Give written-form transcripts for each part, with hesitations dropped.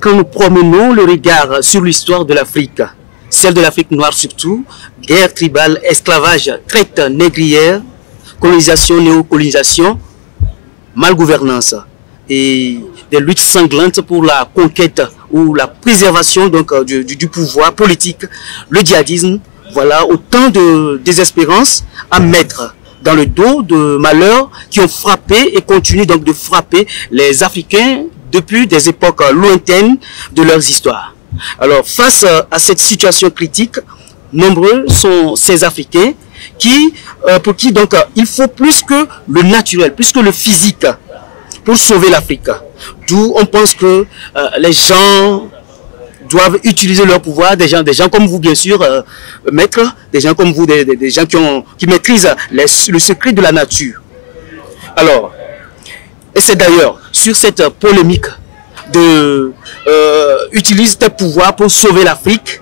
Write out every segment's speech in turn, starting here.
quand nous promenons le regard sur l'histoire de l'Afrique, celle de l'Afrique noire surtout, guerre tribale, esclavage, traite négrière, colonisation, néocolonisation, malgouvernance et des luttes sanglantes pour la conquête ou la préservation donc, du pouvoir politique, le djihadisme, voilà autant de désespérance à mettre dans le dos de malheurs qui ont frappé et continuent donc de frapper les Africains depuis des époques lointaines de leurs histoires. Alors face à cette situation critique, nombreux sont ces Africains pour qui donc il faut plus que le naturel, plus que le physique pour sauver l'Afrique. D'où on pense que les gens doivent utiliser leur pouvoir, des gens comme vous bien sûr, maîtres, des gens comme vous, des gens qui maîtrisent le secret de la nature. Alors, et c'est d'ailleurs sur cette polémique de utilise tes pouvoirs pour sauver l'Afrique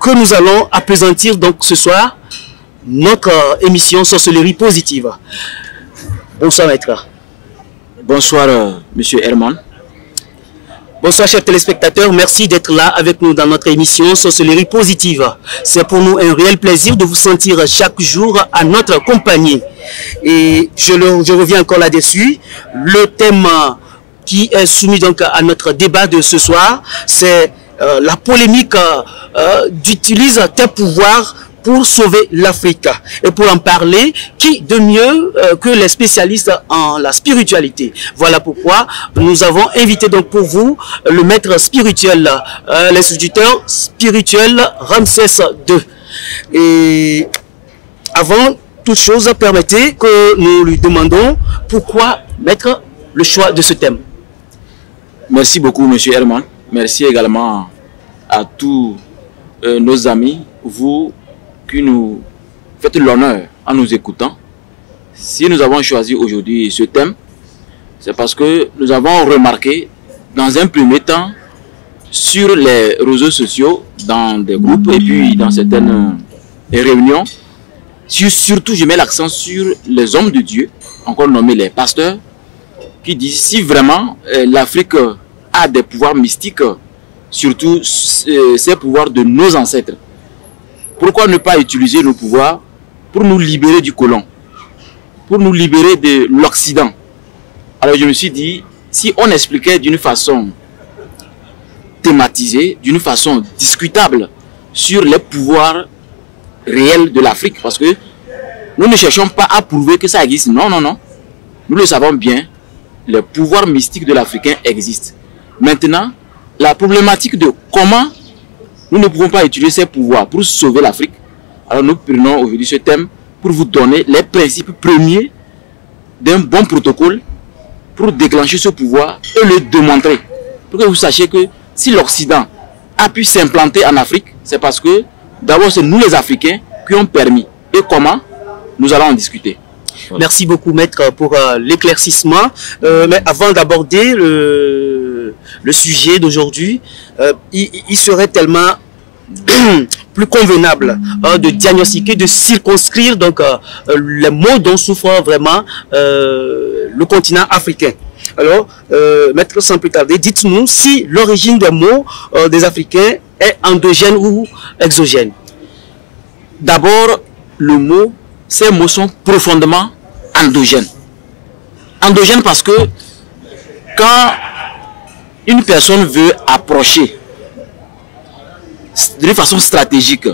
que nous allons appesantir donc ce soir notre émission Sorcellerie positive. Bonsoir maître. Bonsoir monsieur Herman. Bonsoir chers téléspectateurs, merci d'être là avec nous dans notre émission Sorcellerie positive. C'est pour nous un réel plaisir de vous sentir chaque jour à notre compagnie. Et je reviens encore là-dessus. Le thème qui est soumis donc à notre débat de ce soir, c'est la polémique d'utilise tes pouvoirs pour sauver l'Afrique. Et pour en parler, qui de mieux que les spécialistes en la spiritualité. Voilà pourquoi nous avons invité donc pour vous le maître spirituel, l'instituteur spirituel Ramsès II. Et avant toute chose, permettez que nous lui demandons pourquoi mettre le choix de ce thème. Merci beaucoup monsieur Herman. Merci également à tous nos amis, vous qui nous faites l'honneur en nous écoutant. Si nous avons choisi aujourd'hui ce thème, c'est parce que nous avons remarqué dans un premier temps sur les réseaux sociaux, dans des groupes et puis dans certaines réunions, surtout je mets l'accent sur les hommes de Dieu, encore nommés les pasteurs, qui disent si vraiment l'Afrique a des pouvoirs mystiques, surtout ces pouvoirs de nos ancêtres, pourquoi ne pas utiliser nos pouvoirs pour nous libérer du colon, pour nous libérer de l'Occident? Alors je me suis dit, si on expliquait d'une façon thématisée, d'une façon discutable sur les pouvoirs réels de l'Afrique, parce que nous ne cherchons pas à prouver que ça existe, non, non, non. Nous le savons bien, les pouvoirs mystiques de l'Africain existent. Maintenant, la problématique de comment nous ne pouvons pas utiliser ces pouvoirs pour sauver l'Afrique. Alors nous prenons aujourd'hui ce thème pour vous donner les principes premiers d'un bon protocole pour déclencher ce pouvoir et le démontrer. Pour que vous sachiez que si l'Occident a pu s'implanter en Afrique, c'est parce que d'abord c'est nous les Africains qui ont permis. Et comment? Nous allons en discuter. Voilà. Merci beaucoup maître pour l'éclaircissement. Mais avant d'aborder le sujet d'aujourd'hui, il serait tellement plus convenable de diagnostiquer, de circonscrire donc les maux dont souffre vraiment le continent africain. Alors, maître, sans plus tarder, dites-nous si l'origine des maux des Africains est endogène ou exogène. D'abord, ces mots sont profondément endogènes. Endogène parce que quand une personne veut approcher d'une façon stratégique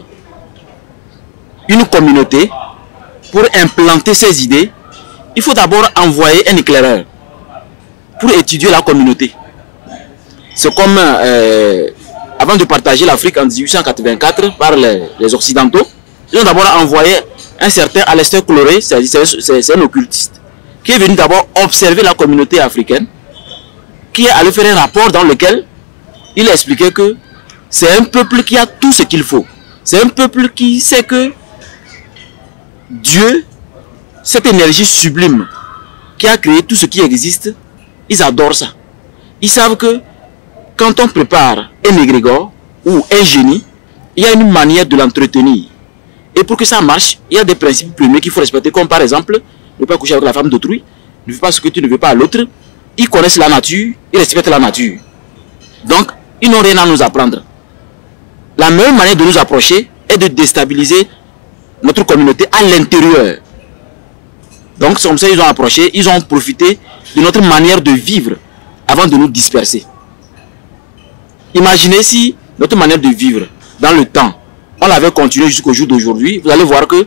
une communauté pour implanter ses idées, il faut d'abord envoyer un éclaireur pour étudier la communauté. C'est comme avant de partager l'Afrique en 1884 par les Occidentaux, ils ont d'abord envoyé un certain Aleister Crowley, c'est un occultiste, qui est venu d'abord observer la communauté africaine, qui est allé faire un rapport dans lequel il a expliqué que c'est un peuple qui a tout ce qu'il faut. C'est un peuple qui sait que Dieu, cette énergie sublime qui a créé tout ce qui existe, ils adorent ça. Ils savent que quand on prépare un égrégore ou un génie, il y a une manière de l'entretenir. Et pour que ça marche, il y a des principes premiers qu'il faut respecter, comme par exemple, ne pas coucher avec la femme d'autrui, ne fais pas ce que tu ne veux pas à l'autre. Ils connaissent la nature, ils respectent la nature. Donc, ils n'ont rien à nous apprendre. La meilleure manière de nous approcher est de déstabiliser notre communauté à l'intérieur. Donc c'est comme ça qu'ils ont approché, ils ont profité de notre manière de vivre avant de nous disperser. Imaginez si notre manière de vivre dans le temps, on l'avait continué jusqu'au jour d'aujourd'hui, vous allez voir que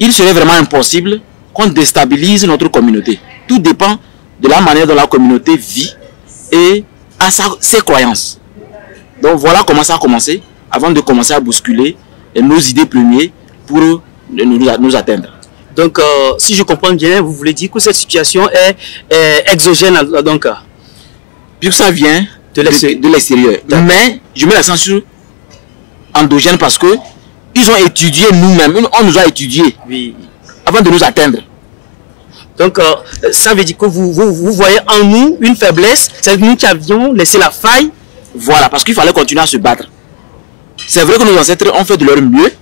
il serait vraiment impossible qu'on déstabilise notre communauté. Tout dépend de la manière dont la communauté vit et à ses croyances. Donc voilà comment ça a commencé, avant de commencer à bousculer nos idées premières pour nous atteindre. Donc, si je comprends bien, vous voulez dire que cette situation est exogène, donc puis ça vient de l'extérieur. Mais je mets l'accent sur endogène parce que ils ont étudié nous-mêmes, on nous a étudié avant de nous atteindre. Donc, ça veut dire que vous voyez en nous une faiblesse, c'est nous qui avions laissé la faille. Voilà, parce qu'il fallait continuer à se battre. C'est vrai que nos ancêtres ont fait de leur mieux,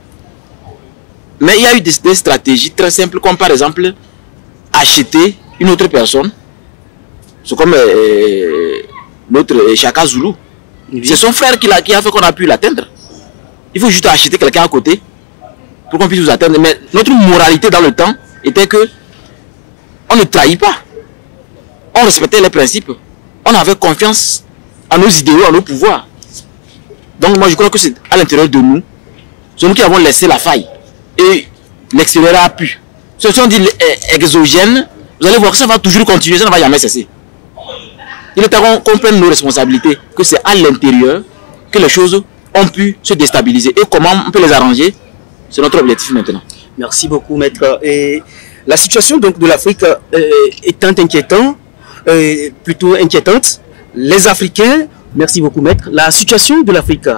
mais il y a eu des stratégies très simples, comme par exemple acheter une autre personne. C'est comme notre Chaka Zulu. Oui. C'est son frère qui a fait qu'on a pu l'atteindre. Il faut juste acheter quelqu'un à côté pour qu'on puisse nous atteindre. Mais notre moralité dans le temps était que on ne trahit pas. On respectait les principes. On avait confiance en nos idéaux, en nos pouvoirs. Donc moi je crois que c'est à l'intérieur de nous. C'est nous qui avons laissé la faille. Et l'extérieur a pu. Ce sont dit exogènes. Vous allez voir que ça va toujours continuer, ça ne va jamais cesser. Il est temps qu'on prenne nos responsabilités, que c'est à l'intérieur que les choses ont pu se déstabiliser. Et comment on peut les arranger, c'est notre objectif maintenant. Merci beaucoup, maître. Et la situation donc de l'Afrique étant inquiétante, plutôt inquiétante, les Africains, merci beaucoup, maître, la situation de l'Afrique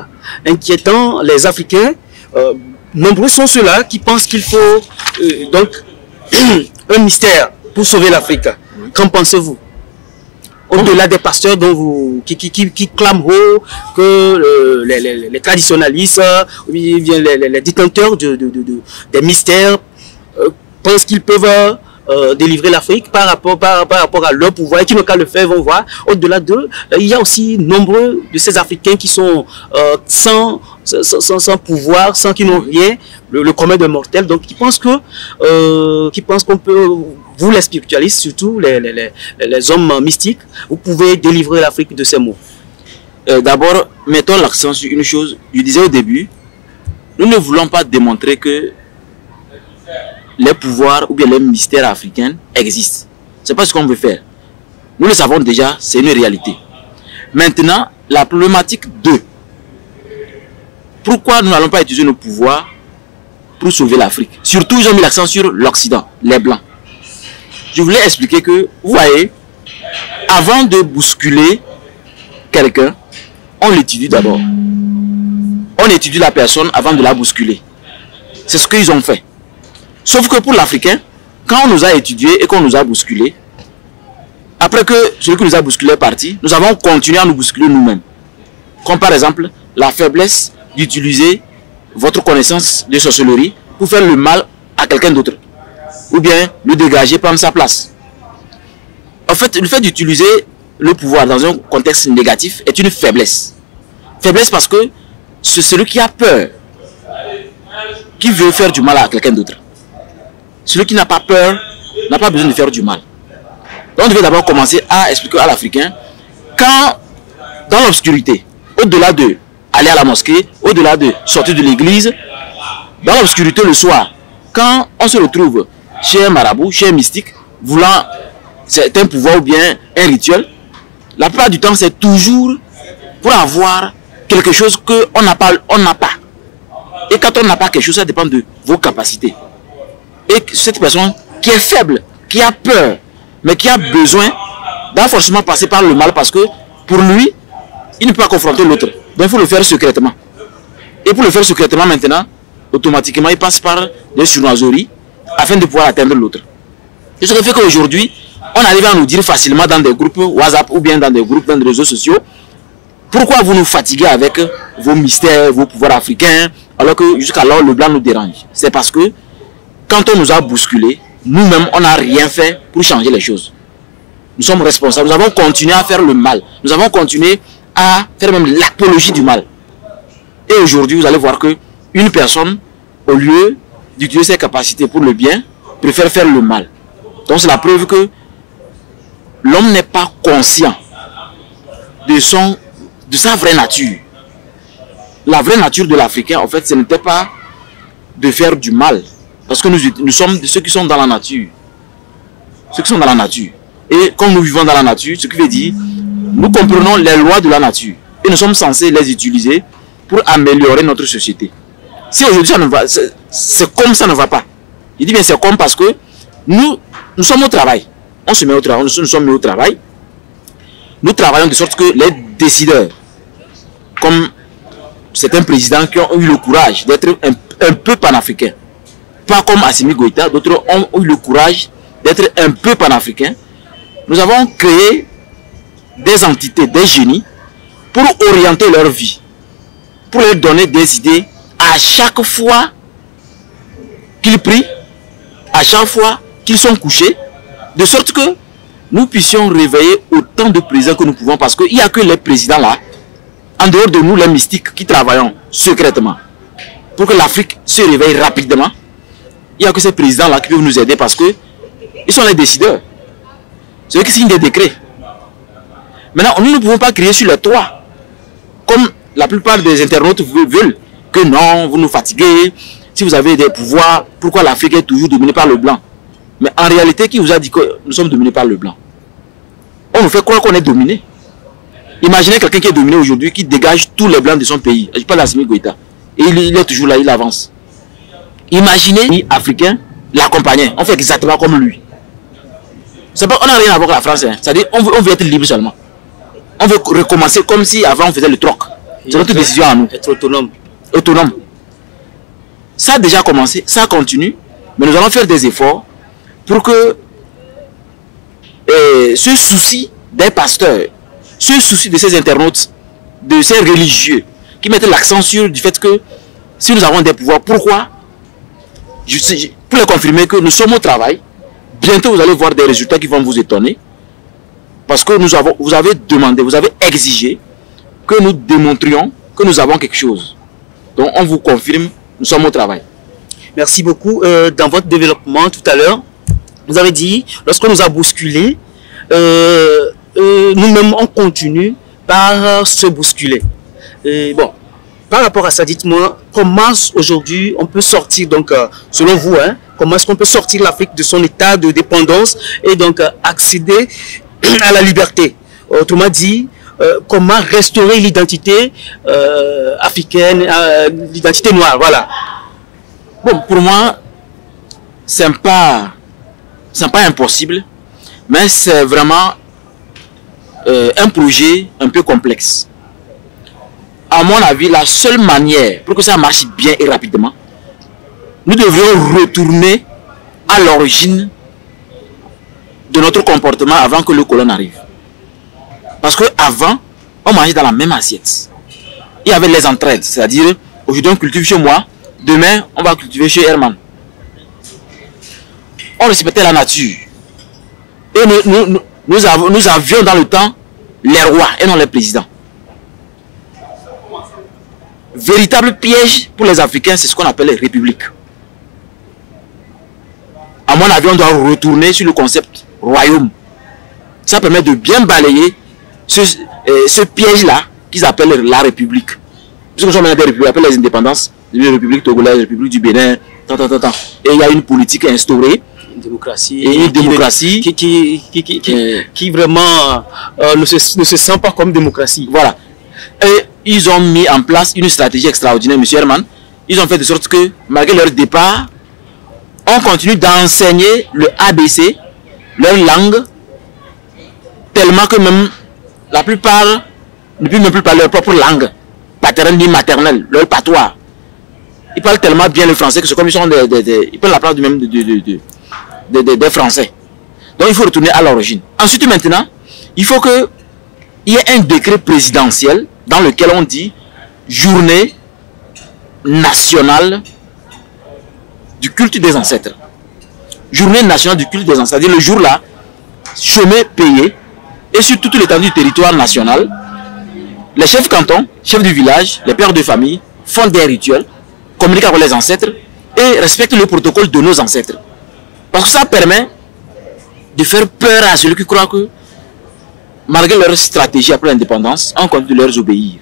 inquiétant les Africains, nombreux sont ceux-là qui pensent qu'il faut donc un mystère pour sauver l'Afrique. Qu'en pensez-vous? Au-delà des pasteurs dont qui clament haut que les traditionalistes, les détenteurs des mystères pensent qu'ils peuvent délivrer l'Afrique par rapport à leur pouvoir et qui n'ont qu'à le faire vont voir. Au-delà d'eux, il y a aussi nombreux de ces Africains qui sont sans pouvoir, sans qui n'ont rien, le commun des mortels, donc qui pensent qu'on peut, vous les spiritualistes, surtout les hommes mystiques, vous pouvez délivrer l'Afrique de ces maux. D'abord, mettons l'accent sur une chose. Je disais au début, nous ne voulons pas démontrer que les pouvoirs ou bien les mystères africains existent. C'est pas ce qu'on veut faire. Nous le savons déjà, c'est une réalité. Maintenant, la problématique 2. Pourquoi nous n'allons pas utiliser nos pouvoirs pour sauver l'Afrique? Surtout, ils ont mis l'accent sur l'Occident, les Blancs. Je voulais expliquer que, vous voyez, avant de bousculer quelqu'un, on l'étudie d'abord. On étudie la personne avant de la bousculer. C'est ce qu'ils ont fait. Sauf que pour l'Africain, quand on nous a étudiés et qu'on nous a bousculés, après que celui qui nous a bousculés est parti, nous avons continué à nous bousculer nous-mêmes. Comme par exemple, la faiblesse d'utiliser votre connaissance de sorcellerie pour faire le mal à quelqu'un d'autre. Ou bien le dégager, prendre sa place. En fait, le fait d'utiliser le pouvoir dans un contexte négatif est une faiblesse. Faiblesse parce que c'est celui qui a peur, qui veut faire du mal à quelqu'un d'autre. Celui qui n'a pas peur n'a pas besoin de faire du mal. Donc on devait d'abord commencer à expliquer à l'Africain, quand dans l'obscurité, au-delà de aller à la mosquée, au-delà de sortir de l'église, dans l'obscurité le soir, quand on se retrouve chez un marabout, chez un mystique, voulant un pouvoir ou bien un rituel, la plupart du temps c'est toujours pour avoir quelque chose qu'on n'a pas. Et quand on n'a pas quelque chose, ça dépend de vos capacités. Et cette personne qui est faible, qui a peur, mais qui a besoin, doit forcément passer par le mal parce que pour lui, il ne peut pas confronter l'autre. Donc il faut le faire secrètement. Et pour le faire secrètement maintenant, automatiquement, il passe par des surnoiseries afin de pouvoir atteindre l'autre. Et ce qui fait qu'aujourd'hui, on arrive à nous dire facilement dans des groupes WhatsApp ou bien dans des groupes, dans des réseaux sociaux, pourquoi vous nous fatiguez avec vos mystères, vos pouvoirs africains, alors que jusqu'alors le blanc nous dérange. C'est parce que quand on nous a bousculés, nous-mêmes, on n'a rien fait pour changer les choses. Nous sommes responsables. Nous avons continué à faire le mal. Nous avons continué à faire même l'apologie du mal. Et aujourd'hui, vous allez voir que une personne, au lieu d'utiliser ses capacités pour le bien, préfère faire le mal. Donc c'est la preuve que l'homme n'est pas conscient de sa vraie nature. La vraie nature de l'Africain, en fait, ce n'était pas de faire du mal. Parce que nous sommes ceux qui sont dans la nature. Ceux qui sont dans la nature. Et comme nous vivons dans la nature, ce qui veut dire, nous comprenons les lois de la nature. Et nous sommes censés les utiliser pour améliorer notre société. Si aujourd'hui ça ne va, c'est comme ça ne va pas. Il dit bien c'est comme parce que nous sommes au travail. On se met au travail, nous sommes mis au travail. Nous travaillons de sorte que les décideurs, comme certains présidents qui ont eu le courage d'être un peu panafricains, pas comme Assimi Goïta, d'autres ont eu le courage d'être un peu panafricains. Nous avons créé des entités, des génies, pour orienter leur vie, pour leur donner des idées à chaque fois qu'ils prient, à chaque fois qu'ils sont couchés, de sorte que nous puissions réveiller autant de présidents que nous pouvons, parce qu'il n'y a que les présidents là, en dehors de nous les mystiques qui travaillons secrètement, pour que l'Afrique se réveille rapidement. Il n'y a que ces présidents là qui peuvent nous aider parce que ils sont les décideurs. C'est eux qui signent des décrets. Maintenant, nous ne pouvons pas crier sur les toits. Comme la plupart des internautes veulent que non, vous nous fatiguez. Si vous avez des pouvoirs, pourquoi l'Afrique est toujours dominée par le blanc? Mais en réalité, qui vous a dit que nous sommes dominés par le blanc? On nous fait croire qu'on est dominé. Imaginez quelqu'un qui est dominé aujourd'hui, qui dégage tous les blancs de son pays. Je parle d'Assimi Goïta. Et il est toujours là, il avance. Imaginez les Africains l'accompagnaient. On fait exactement comme lui. On n'a rien à voir avec la France. Hein. C'est-à-dire on veut être libre seulement. On veut recommencer comme si avant on faisait le troc. C'est notre décision à nous. Être autonome. Autonome. Ça a déjà commencé, ça continue. Mais nous allons faire des efforts pour que ce souci des pasteurs, ce souci de ces internautes, de ces religieux, qui mettent l'accent sur du fait que si nous avons des pouvoirs, pourquoi? Pour les confirmer que nous sommes au travail, bientôt vous allez voir des résultats qui vont vous étonner. Parce que vous avez demandé, vous avez exigé que nous démontrions que nous avons quelque chose. Donc on vous confirme, nous sommes au travail. Merci beaucoup. Dans votre développement tout à l'heure, vous avez dit, lorsqu'on nous a bousculé, nous-mêmes on continue par se bousculer. Et bon, par rapport à ça, dites-moi, comment aujourd'hui on peut sortir, donc selon vous, hein, comment est-ce qu'on peut sortir l'Afrique de son état de dépendance et donc accéder à la liberté? Autrement dit, comment restaurer l'identité africaine, l'identité noire, voilà. Bon, pour moi, c'est pas impossible, mais c'est vraiment un projet un peu complexe. À mon avis, la seule manière pour que ça marche bien et rapidement, nous devrions retourner à l'origine de notre comportement avant que le colon arrive. Parce qu'avant, on mangeait dans la même assiette. Il y avait les entraides, c'est-à-dire, aujourd'hui on cultive chez moi, demain on va cultiver chez Herman. On respectait la nature. Et nous avions dans le temps les rois et non les présidents. Véritable piège pour les Africains, c'est ce qu'on appelle les républiques. À mon avis, on doit retourner sur le concept royaume. Ça permet de bien balayer ce piège-là qu'ils appellent la république. Puisque nous sommes des républiques, on appelle les indépendances, les républiques togolaises, les républiques du Bénin, et il y a une politique instaurée. Une démocratie. Et une démocratie qui vraiment ne se sent pas comme démocratie. Voilà. Et ils ont mis en place une stratégie extraordinaire, M. Herman. Ils ont fait de sorte que, malgré leur départ, on continue d'enseigner le ABC, leur langue, tellement que même la plupart ne peuvent même plus parler leur propre langue, paternelle ni maternelle, leur patois. Ils parlent tellement bien le français que c'est comme ils sont ils prennent la place même des Français. Donc il faut retourner à l'origine. Ensuite maintenant, il faut qu'il y ait un décret présidentiel dans lequel on dit journée nationale du culte des ancêtres. Journée nationale du culte des ancêtres. C'est-à-dire le jour là, chômé payé, et sur toute l'étendue du territoire national, les chefs cantons, chefs du village, les pères de famille font des rituels, communiquent avec les ancêtres et respectent le protocole de nos ancêtres. Parce que ça permet de faire peur à celui qui croit que, malgré leur stratégie après l'indépendance, on continue de leur obéir.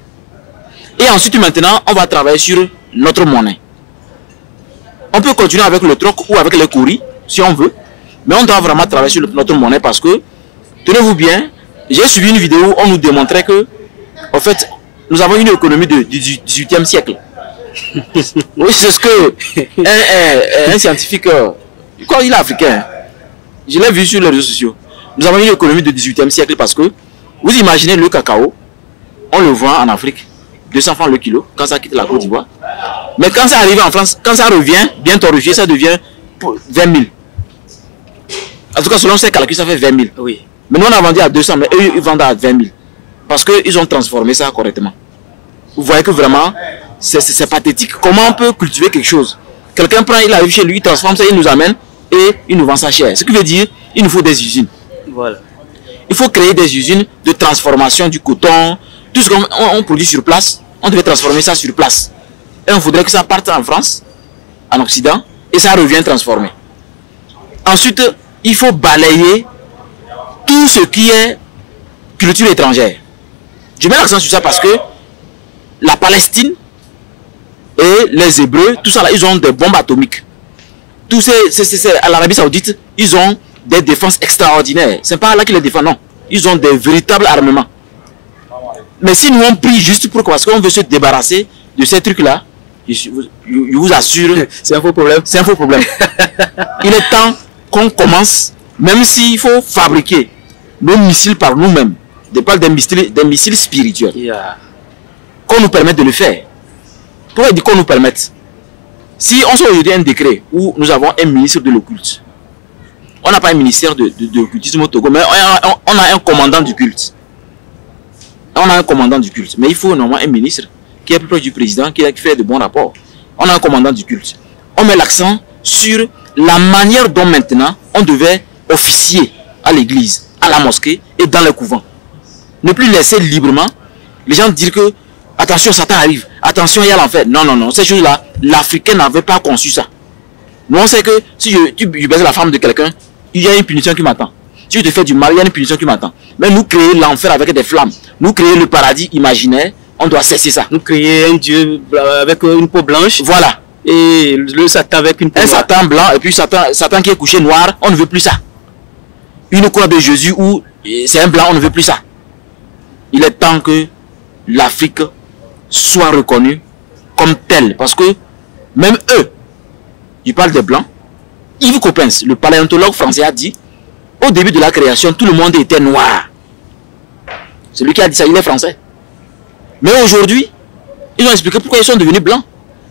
Et ensuite, maintenant, on va travailler sur notre monnaie. On peut continuer avec le troc ou avec les courris, si on veut, mais on doit vraiment travailler sur notre monnaie parce que, tenez-vous bien, j'ai suivi une vidéo où on nous démontrait que, en fait, nous avons une économie du 18e siècle. Oui, c'est ce que un scientifique, quoi, il est africain, je l'ai vu sur les réseaux sociaux. Nous avons une économie du 18e siècle parce que, vous imaginez le cacao, on le vend en Afrique, 200 francs le kilo, quand ça quitte la Côte d'Ivoire. Mais quand ça arrive en France, quand ça revient, bien torréfié, ça devient 20 000. En tout cas, selon ces calculs, ça fait 20 000. Oui. Mais nous, on a vendu à 200, mais eux, ils vendent à 20 000. Parce qu'ils ont transformé ça correctement. Vous voyez que vraiment, c'est pathétique. Comment on peut cultiver quelque chose? Quelqu'un prend, il arrive chez lui, il transforme ça, il nous amène et il nous vend ça cher. Ce qui veut dire il nous faut des usines. Voilà. Il faut créer des usines de transformation du coton. Tout ce qu'on produit sur place, on devait transformer ça sur place. Et on voudrait que ça parte en France, en Occident, et ça revient transformé. Ensuite, il faut balayer tout ce qui est culture étrangère. Je mets l'accent sur ça parce que la Palestine et les Hébreux, tout ça là, ils ont des bombes atomiques. Tous à l'Arabie Saoudite, ils ont des défenses extraordinaires. C'est pas là qu'ils les défendent, non. Ils ont des véritables armements. Mais si nous on prie juste pour parce qu'on veut se débarrasser de ces trucs-là, je vous assure, c'est un faux problème. C'est un faux problème. Il est temps qu'on commence, même s'il faut fabriquer nos missiles par nous-mêmes. Je parle des missiles spirituels. Yeah. Qu'on nous permette de le faire. Pourquoi dire qu'on nous permette? Si on sort aujourd'hui un décret où nous avons un ministre de l'occulte, on n'a pas un ministère de l'occultisme au Togo, mais on a un commandant du culte. On a un commandant du culte, mais il faut normalement un ministre qui est plus proche du président, qui fait de bons rapports. On a un commandant du culte. On met l'accent sur la manière dont maintenant on devait officier à l'église, à la mosquée et dans les couvents. Ne plus laisser librement les gens dire que attention, Satan arrive, attention, il y a l'enfer. Non, non, non, ces choses-là, l'Africain n'avait pas conçu ça. Nous, on sait que si je baise la femme de quelqu'un, il y a une punition qui m'attend. Si je te fais du mal, il y a une punition qui m'attend. Mais nous créer l'enfer avec des flammes, nous créer le paradis imaginaire, on doit cesser ça. Nous créer un Dieu avec une peau blanche. Voilà. Et le Satan avec une peau noire. Un Satan blanc et puis Satan qui est couché noir, on ne veut plus ça. Une croix de Jésus où c'est un blanc, on ne veut plus ça. Il est temps que l'Afrique soit reconnue comme telle. Parce que même eux, je parle des blancs, Yves Coppens, le paléontologue français, a dit au début de la création, tout le monde était noir. C'est lui qui a dit ça, il est français. Mais aujourd'hui, ils ont expliqué pourquoi ils sont devenus blancs.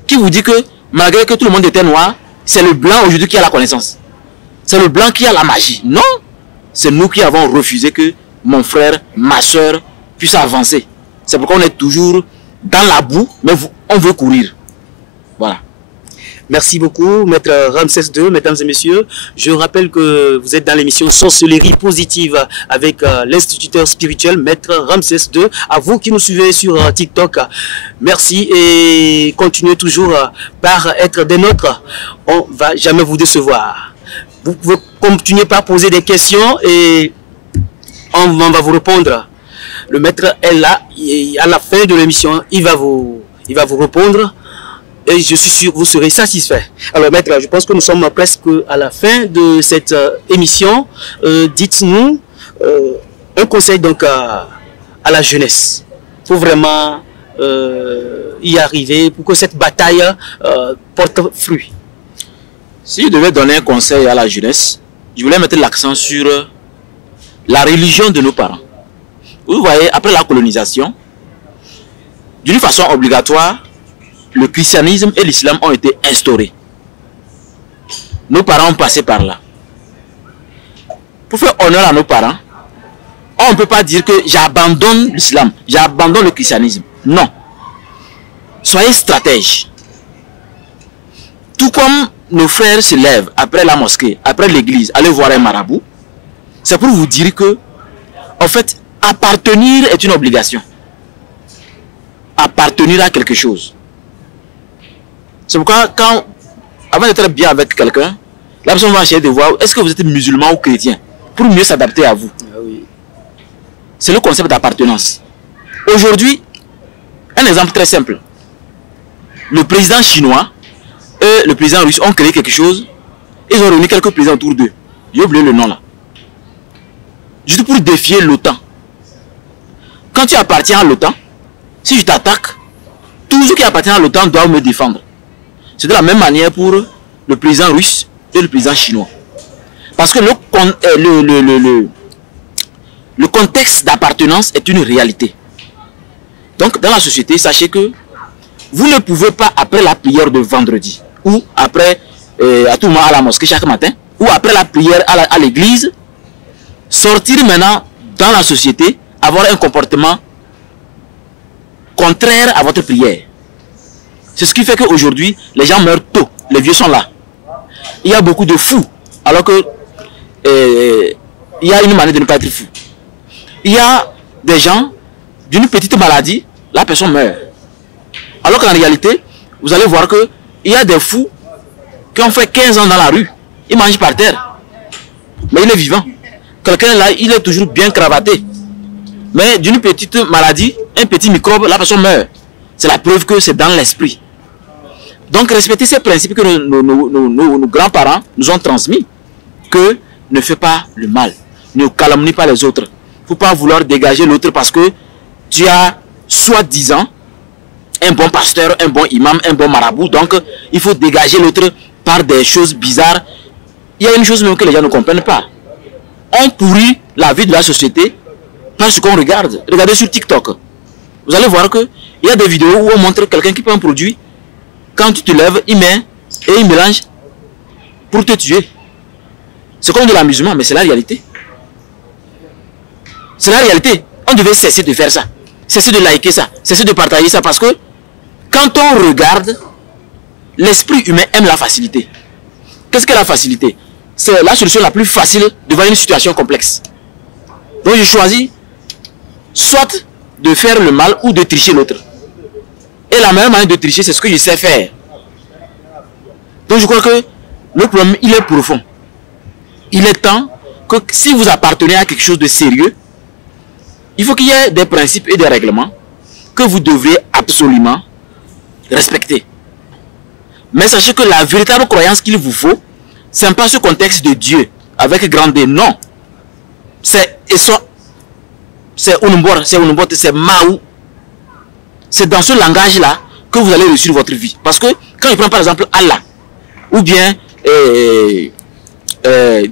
Qui vous dit que malgré que tout le monde était noir, c'est le blanc aujourd'hui qui a la connaissance. C'est le blanc qui a la magie. Non, c'est nous qui avons refusé que mon frère, ma soeur puissent avancer. C'est pourquoi on est toujours dans la boue, mais on veut courir. Voilà. Merci beaucoup, Maître Ramsès II, mesdames et messieurs. Je rappelle que vous êtes dans l'émission Sorcellerie Positive avec l'instituteur spirituel, Maître Ramsès II. À vous qui nous suivez sur TikTok, merci et continuez toujours par être des nôtres. On ne va jamais vous décevoir. Vous pouvez continuer par poser des questions et on va vous répondre. Le maître est là et à la fin de l'émission, il va vous répondre. Et je suis sûr que vous serez satisfait. Alors maître, je pense que nous sommes presque à la fin de cette émission. Dites-nous un conseil donc à la jeunesse pour vraiment y arriver, pour que cette bataille porte fruit. Si je devais donner un conseil à la jeunesse, je voulais mettre l'accent sur la religion de nos parents. Vous voyez, après la colonisation, d'une façon obligatoire, le christianisme et l'islam ont été instaurés. Nos parents ont passé par là. Pour faire honneur à nos parents, on ne peut pas dire que j'abandonne l'islam, j'abandonne le christianisme. Non. Soyez stratèges. Tout comme nos frères se lèvent après la mosquée, après l'église, aller voir un marabout, c'est pour vous dire que, en fait, appartenir est une obligation. appartenir à quelque chose. C'est pourquoi avant d'être bien avec quelqu'un, la personne va essayer de voir est-ce que vous êtes musulman ou chrétien pour mieux s'adapter à vous. Ah oui. C'est le concept d'appartenance. Aujourd'hui, un exemple très simple. Le président chinois et le président russe ont créé quelque chose. Ils ont réuni quelques présidents autour d'eux. J'ai oublié le nom là. Juste pour défier l'OTAN. Quand tu appartiens à l'OTAN, si je t'attaque, tous ceux qui appartiennent à l'OTAN doivent me défendre. C'est de la même manière pour le président russe et le président chinois. Parce que le contexte d'appartenance est une réalité. Donc dans la société, sachez que vous ne pouvez pas, après la prière de vendredi, ou après à tout moment à la mosquée chaque matin, ou après la prière à l'église, sortir maintenant dans la société, avoir un comportement contraire à votre prière. C'est ce qui fait qu'aujourd'hui, les gens meurent tôt, les vieux sont là. Il y a beaucoup de fous, alors que il y a une manière de ne pas être fou. Il y a des gens, d'une petite maladie, la personne meurt. Alors qu'en réalité, vous allez voir que il y a des fous qui ont fait 15 ans dans la rue. Ils mangent par terre. Mais il est vivant. Quelqu'un là, il est toujours bien cravaté. Mais d'une petite maladie, un petit microbe, la personne meurt. C'est la preuve que c'est dans l'esprit. Donc respectez ces principes que nos grands-parents nous ont transmis. Que ne fais pas le mal. Ne calomnie pas les autres. Il ne faut pas vouloir dégager l'autre parce que tu as soi-disant un bon pasteur, un bon imam, un bon marabout. Donc il faut dégager l'autre par des choses bizarres. Il y a une chose même que les gens ne comprennent pas. On pourrit la vie de la société par ce qu'on regarde. Regardez sur TikTok. Vous allez voir que il y a des vidéos où on montre quelqu'un qui prend un produit. Quand tu te lèves, il met et il mélange pour te tuer. C'est comme de l'amusement, mais c'est la réalité. C'est la réalité. On devait cesser de faire ça. Cesser de liker ça. Cesser de partager ça. Parce que quand on regarde, l'esprit humain aime la facilité. Qu'est-ce que la facilité? C'est la solution la plus facile devant une situation complexe. Donc je choisis soit de faire le mal ou de tricher l'autre. Et la meilleure manière de tricher, c'est ce que je sais faire. Donc je crois que le problème, il est profond. Il est temps que si vous appartenez à quelque chose de sérieux, il faut qu'il y ait des principes et des règlements que vous devriez absolument respecter. Mais sachez que la véritable croyance qu'il vous faut, ce n'est pas ce contexte de Dieu avec grand D, non. C'est Unumbor, c'est Maou. C'est dans ce langage-là que vous allez réussir votre vie. Parce que quand je prends par exemple Allah, ou bien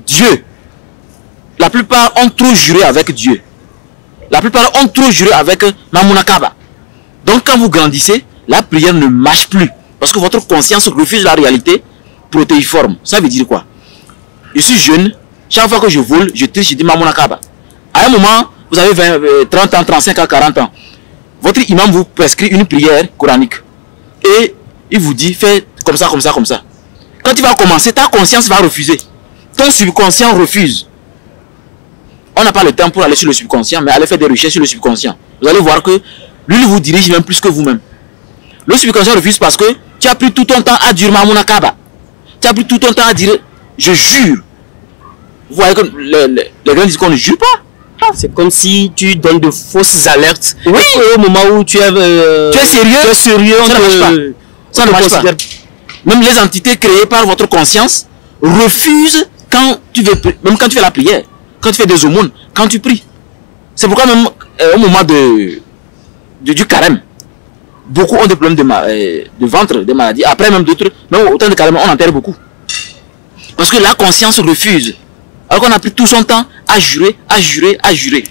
Dieu, la plupart ont trop juré avec Dieu. La plupart ont trop juré avec Mamouna Kaba. Donc quand vous grandissez, la prière ne marche plus. Parce que votre conscience refuse la réalité protéiforme. Ça veut dire quoi? Je suis jeune, chaque fois que je vole, je triche, je dis Mamouna Kaba. À un moment, vous avez 30 ans, 35 ans, 40 ans. Votre imam vous prescrit une prière coranique. Et il vous dit, fais comme ça, comme ça, comme ça. Quand tu vas commencer, ta conscience va refuser. Ton subconscient refuse. On n'a pas le temps pour aller sur le subconscient, mais allez faire des recherches sur le subconscient. Vous allez voir que lui, il vous dirige même plus que vous-même. Le subconscient refuse parce que tu as pris tout ton temps à dire Mamouna Kaba. Tu as pris tout ton temps à dire, je jure. Vous voyez que les gens disent qu'on ne jure pas. C'est comme si tu donnes de fausses alertes. Oui. Au moment où tu es sérieux, ça ne marche pas. Ça ne marche pas. Même les entités créées par votre conscience refusent quand tu veux, même quand tu fais la prière, quand tu fais des aumônes, quand tu pries. C'est pourquoi même au moment du carême, beaucoup ont des problèmes de ventre, des maladies. Après même d'autres, même au temps de carême, on enterre beaucoup. Parce que la conscience refuse. Alors qu'on a pris tout son temps à jurer, à jurer, à jurer.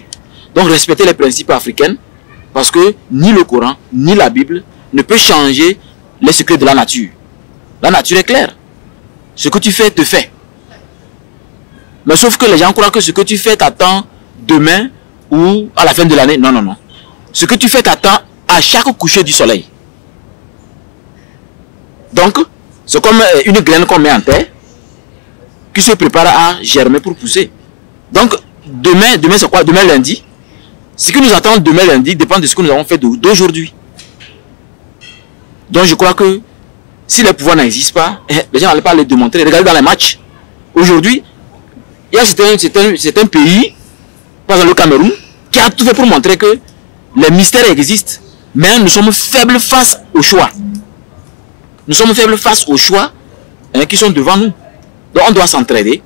Donc respectez les principes africains, parce que ni le Coran, ni la Bible ne peut changer les secrets de la nature. La nature est claire. Ce que tu fais, te fait. Mais sauf que les gens croient que ce que tu fais t'attend demain ou à la fin de l'année. Non, non, non. Ce que tu fais t'attend à chaque coucher du soleil. Donc, c'est comme une graine qu'on met en terre, qui se prépare à germer pour pousser. Donc, demain c'est quoi? Demain lundi. Ce qui nous attend demain lundi dépend de ce que nous avons fait d'aujourd'hui. Donc je crois que si les pouvoirs n'existent pas, les gens n'allaient pas les démontrer. Regardez dans les matchs. Aujourd'hui, il y a certains pays, par exemple le Cameroun, qui a tout fait pour montrer que les mystères existent. Mais nous sommes faibles face au choix. Nous sommes faibles face aux choix qui sont devant nous. Donc on doit s'entraider.